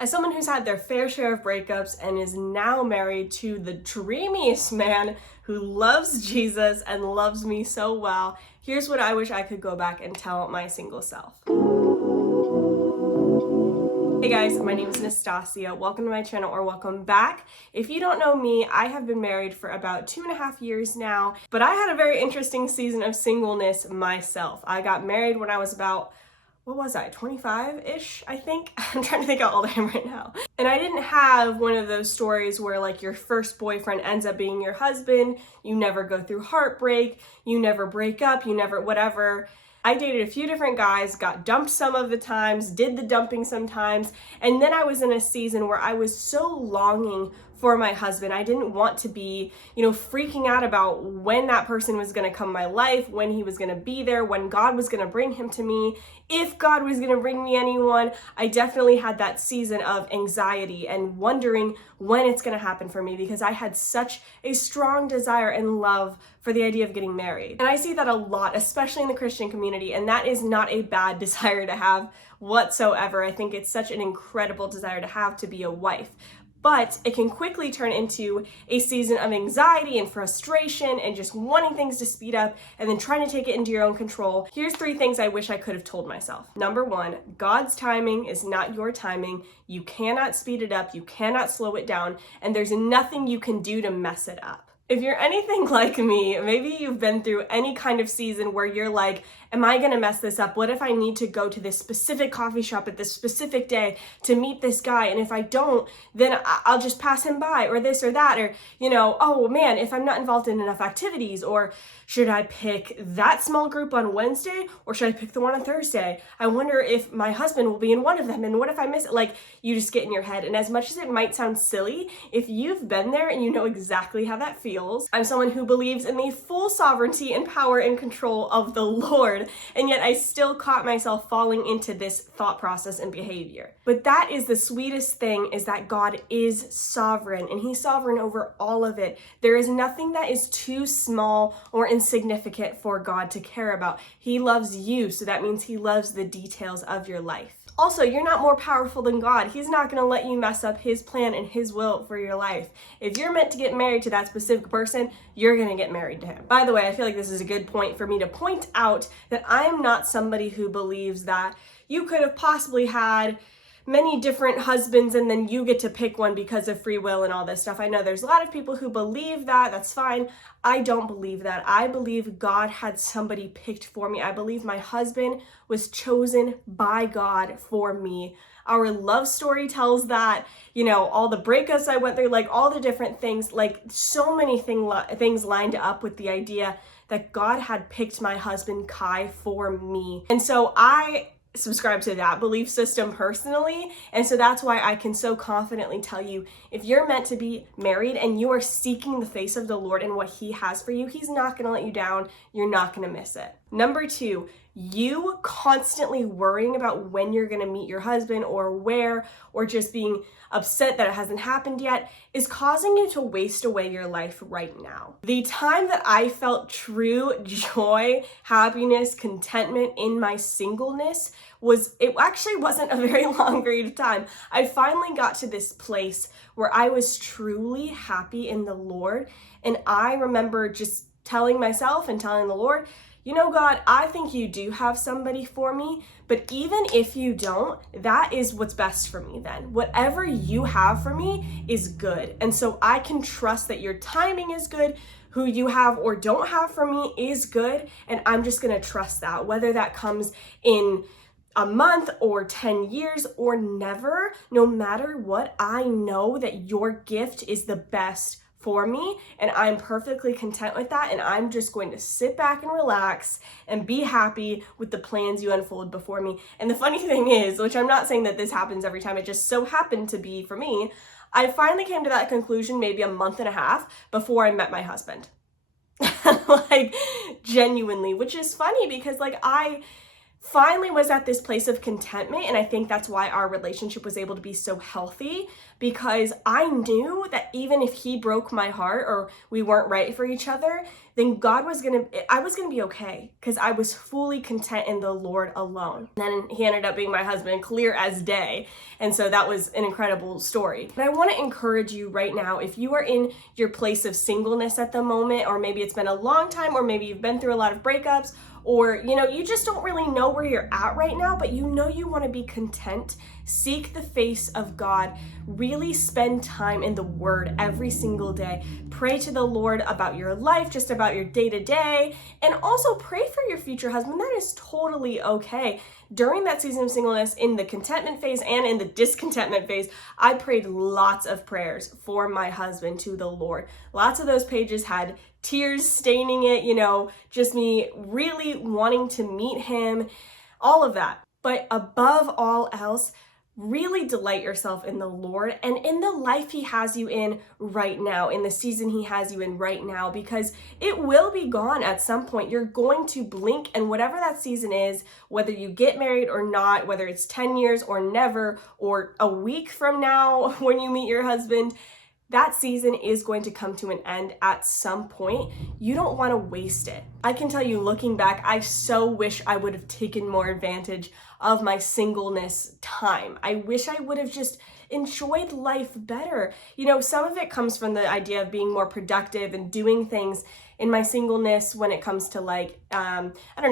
As someone who's had their fair share of breakups and is now married to the dreamiest man who loves Jesus and loves me so well, here's what I wish I could go back and tell my single self. Hey guys, my name is Nastasia. Welcome to my channel, or welcome back. If you don't know me, I have been married for about 2.5 years now, but I had a very interesting season of singleness myself. I got married when I was about 25-ish, I think? I'm trying to think how old I am right now. And I didn't have one of those stories where like your first boyfriend ends up being your husband, you never go through heartbreak, you never break up, you never whatever. I dated a few different guys, got dumped some of the times, did the dumping sometimes, and then I was in a season where I was so longing for my husband. I didn't want to be, freaking out about when that person was going to come in my life, when he was going to be there, when God was going to bring him to me, if God was going to bring me anyone. I definitely had that season of anxiety and wondering when it's going to happen for me, because I had such a strong desire and love for the idea of getting married. And I see that a lot, especially in the Christian community, and that is not a bad desire to have whatsoever. I think it's such an incredible desire to have, to be a wife. But it can quickly turn into a season of anxiety and frustration and just wanting things to speed up and then trying to take it into your own control. Here's 3 things I wish I could have told myself. Number 1, God's timing is not your timing. You cannot speed it up, you cannot slow it down, and there's nothing you can do to mess it up. If you're anything like me, maybe you've been through any kind of season where you're like, am I gonna mess this up? What if I need to go to this specific coffee shop at this specific day to meet this guy? And if I don't, then I'll just pass him by, or this or that, or, oh man, if I'm not involved in enough activities, or should I pick that small group on Wednesday, or should I pick the one on Thursday? I wonder if my husband will be in one of them, and what if I miss it? Like, you just get in your head. And as much as it might sound silly, if you've been there and you know exactly how that feels, I'm someone who believes in the full sovereignty and power and control of the Lord, and yet I still caught myself falling into this thought process and behavior. But that is the sweetest thing, is that God is sovereign, and He's sovereign over all of it. There is nothing that is too small or insignificant for God to care about. He loves you, so that means He loves the details of your life. Also, you're not more powerful than God. He's not going to let you mess up His plan and His will for your life. If you're meant to get married to that specific person, you're going to get married to him. By the way, I feel like this is a good point for me to point out that I'm not somebody who believes that you could have possibly had many different husbands and then you get to pick one because of free will and all this stuff. I know there's a lot of people who believe that. That's fine. I don't believe that. I believe God had somebody picked for me. I believe my husband was chosen by God for me. Our love story tells that, all the breakups I went through, like all the different things, like so many things lined up with the idea that God had picked my husband Kai for me. And so I subscribe to that belief system personally, and so that's why I can so confidently tell you, if you're meant to be married and you are seeking the face of the Lord and what He has for you, He's not going to let you down. You're not going to miss it. Number 2, you constantly worrying about when you're going to meet your husband or where, or just being upset that it hasn't happened yet, is causing you to waste away your life right now. The time that I felt true joy, happiness, contentment in my singleness it actually wasn't a very long period of time. I finally got to this place where I was truly happy in the Lord. And I remember just telling myself and telling the Lord, God, I think you do have somebody for me, but even if you don't, that is what's best for me then. Whatever you have for me is good. And so I can trust that your timing is good, who you have or don't have for me is good, and I'm just gonna trust that, whether that comes in a month or 10 years or never. No matter what, I know that your gift is the best for me, and I'm perfectly content with that, and I'm just going to sit back and relax and be happy with the plans you unfold before me. And the funny thing is, which I'm not saying that this happens every time, it just so happened to be for me, I finally came to that conclusion maybe a month and a half before I met my husband. Like, genuinely, which is funny because I finally was at this place of contentment, and I think that's why our relationship was able to be so healthy, because I knew that even if he broke my heart or we weren't right for each other, then I was gonna be okay, because I was fully content in the Lord alone. And then he ended up being my husband, clear as day. And so that was an incredible story. But I want to encourage you right now, if you are in your place of singleness at the moment, or maybe it's been a long time, or maybe you've been through a lot of breakups, or you just don't really know where you're at right now, but you want to be content, seek the face of God, really spend time in the Word every single day. Pray to the Lord about your life, just about your day-to-day, and also pray for your future husband. That is totally okay. During that season of singleness, in the contentment phase and in the discontentment phase, I prayed lots of prayers for my husband to the Lord. Lots of those pages had tears staining it, just me really wanting to meet him, all of that. But above all else, really delight yourself in the Lord and in the life he has you in right now, in the season he has you in right now, because it will be gone at some point. You're going to blink, and whatever that season is, whether you get married or not, whether it's 10 years or never, or a week from now when you meet your husband, that season is going to come to an end at some point. You don't want to waste it. I can tell you, looking back, I so wish I would have taken more advantage of my singleness time. I wish I would have just enjoyed life better. Some of it comes from the idea of being more productive and doing things in my singleness when it comes to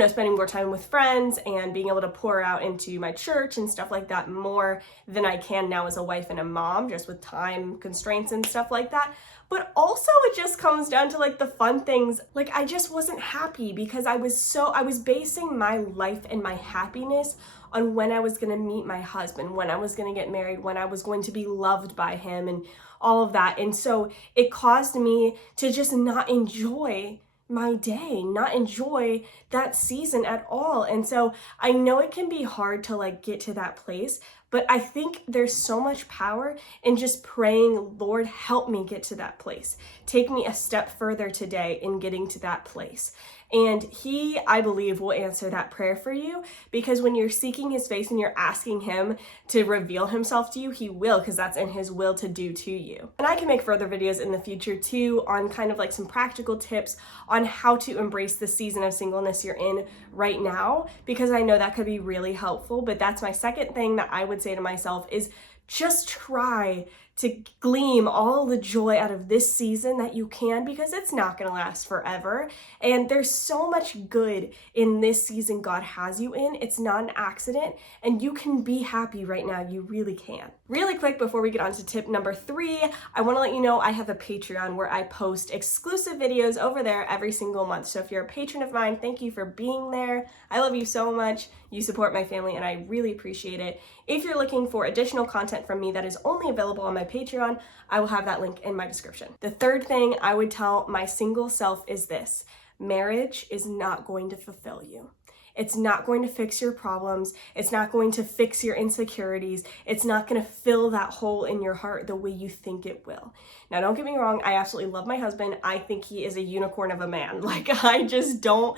spending more time with friends and being able to pour out into my church and stuff like that more than I can now as a wife and a mom, just with time constraints and stuff like that. But also it just comes down to the fun things. I just wasn't happy because I was basing my life and my happiness on when I was going to meet my husband, when I was going to get married, when I was going to be loved by him, and all of that. And so it caused me to just not enjoy my day, not enjoy that season at all. And so I know it can be hard to get to that place, but I think there's so much power in just praying, Lord, help me get to that place. Take me a step further today in getting to that place. And he, I believe, will answer that prayer for you, because when you're seeking his face and you're asking him to reveal himself to you, he will, because that's in his will to do to you. And I can make further videos in the future too on kind of some practical tips on how to embrace the season of singleness you're in right now, because I know that could be really helpful. But that's my second thing that I would say to myself is just try to glean all the joy out of this season that you can, because it's not going to last forever. And there's so much good in this season God has you in. It's not an accident, and you can be happy right now. You really can. Really quick, before we get on to tip number 3, I want to let you know I have a Patreon where I post exclusive videos over there every single month. So if you're a patron of mine, thank you for being there. I love you so much. You support my family, and I really appreciate it. If you're looking for additional content from me that is only available on my Patreon, I will have that link in my description. The third thing I would tell my single self is this: marriage is not going to fulfill you. It's not going to fix your problems. It's not going to fix your insecurities. It's not going to fill that hole in your heart the way you think it will. Now, don't get me wrong. I absolutely love my husband. I think he is a unicorn of a man. I just don't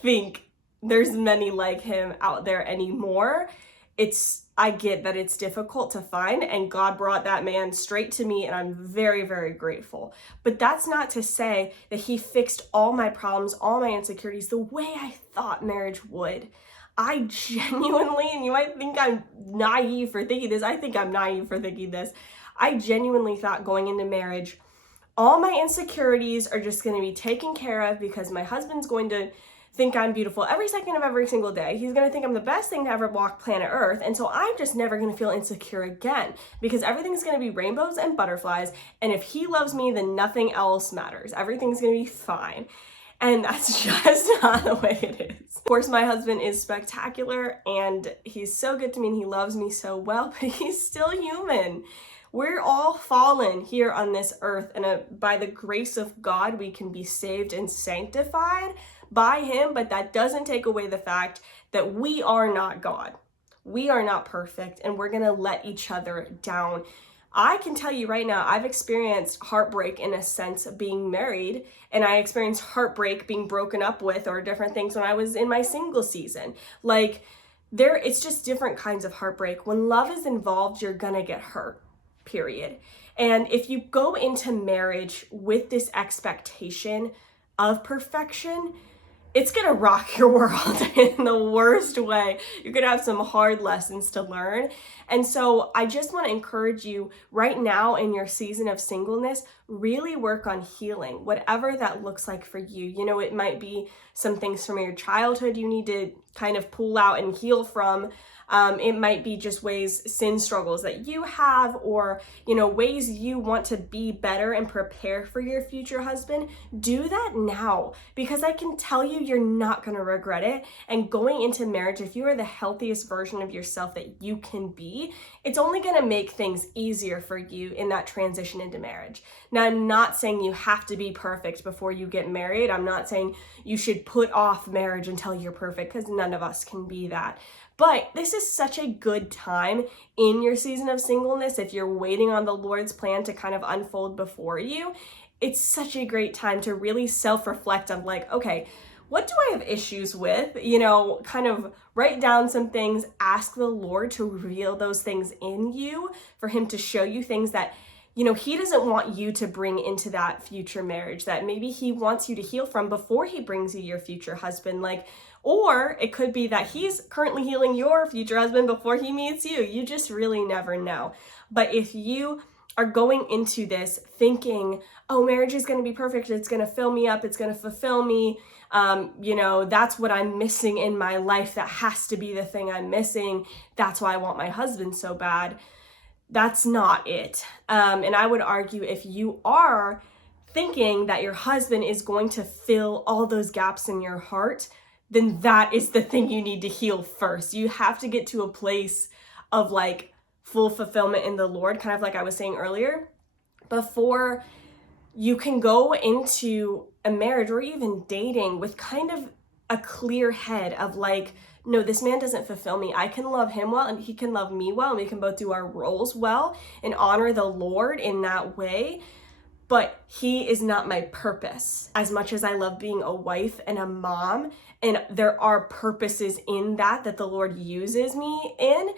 think there's many like him out there anymore. I get that it's difficult to find, and God brought that man straight to me, and I'm very, very grateful. But that's not to say that he fixed all my problems, all my insecurities, the way I thought marriage would. I genuinely, and you might think I'm naive for thinking this, I think I'm naive for thinking this, I genuinely thought going into marriage, all my insecurities are just going to be taken care of because my husband's going to think I'm beautiful every second of every single day. He's going to think I'm the best thing to ever walk planet Earth. And so I'm just never going to feel insecure again, because everything's going to be rainbows and butterflies. And if he loves me, then nothing else matters. Everything's going to be fine. And that's just not the way it is. Of course, my husband is spectacular, and he's so good to me, and he loves me so well, but he's still human. We're all fallen here on this earth, and by the grace of God, we can be saved and sanctified by him, but that doesn't take away the fact that we are not God. We are not perfect, and we're gonna let each other down. I can tell you right now, I've experienced heartbreak in a sense of being married, and I experienced heartbreak being broken up with, or different things when I was in my single season. It's just different kinds of heartbreak. When love is involved, you're gonna get hurt, period. And if you go into marriage with this expectation of perfection, it's gonna rock your world in the worst way. You're gonna have some hard lessons to learn. And so I just wanna encourage you right now in your season of singleness, really work on healing, whatever that looks like for you. You know, it might be some things from your childhood you need to kind of pull out and heal from. It might be just sin struggles that you have, or, you know, ways you want to be better and prepare for your future husband. Do that now, because I can tell you, you're not going to regret it. And going into marriage, if you are the healthiest version of yourself that you can be, it's only going to make things easier for you in that transition into marriage. Now, I'm not saying you have to be perfect before you get married. I'm not saying you should put off marriage until you're perfect, because none of us can be that. But this is such a good time in your season of singleness. If you're waiting on the Lord's plan to kind of unfold before you, it's such a great time to really self-reflect on like, okay, what do I have issues with? You know, kind of write down some things, ask the Lord to reveal those things in you, for him to show you things that, you know, he doesn't want you to bring into that future marriage, that maybe he wants you to heal from before he brings you your future husband. Like, or it could be that he's currently healing your future husband before he meets you. You just really never know. But if you are going into this thinking, oh, marriage is going to be perfect, it's going to fill me up, it's going to fulfill me, you know, that's what I'm missing in my life, that has to be the thing I'm missing, that's why I want my husband so bad. That's not it. And I would argue, if you are thinking that your husband is going to fill all those gaps in your heart, then that is the thing you need to heal first. You have to get to a place of like full fulfillment in the Lord, kind of like I was saying earlier, before you can go into a marriage or even dating with kind of a clear head of like, no, this man doesn't fulfill me. I can love him well and he can love me well, and we can both do our roles well and honor the Lord in that way. But he is not my purpose. As much as I love being a wife and a mom, and there are purposes in that the Lord uses me in,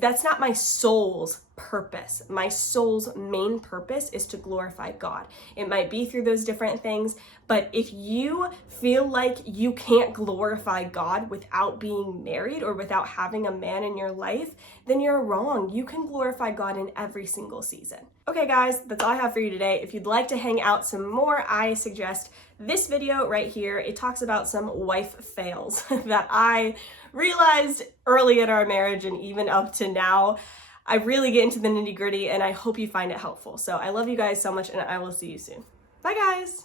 that's not my soul's purpose. My soul's main purpose is to glorify God. It might be through those different things, but if you feel like you can't glorify God without being married or without having a man in your life, then you're wrong. You can glorify God in every single season. Okay guys, that's all I have for you today. If you'd like to hang out some more, I suggest this video right here. It talks about some wife fails that I realized early in our marriage and even up to now. I really get into the nitty-gritty, and I hope you find it helpful. So I love you guys so much, and I will see you soon. Bye guys.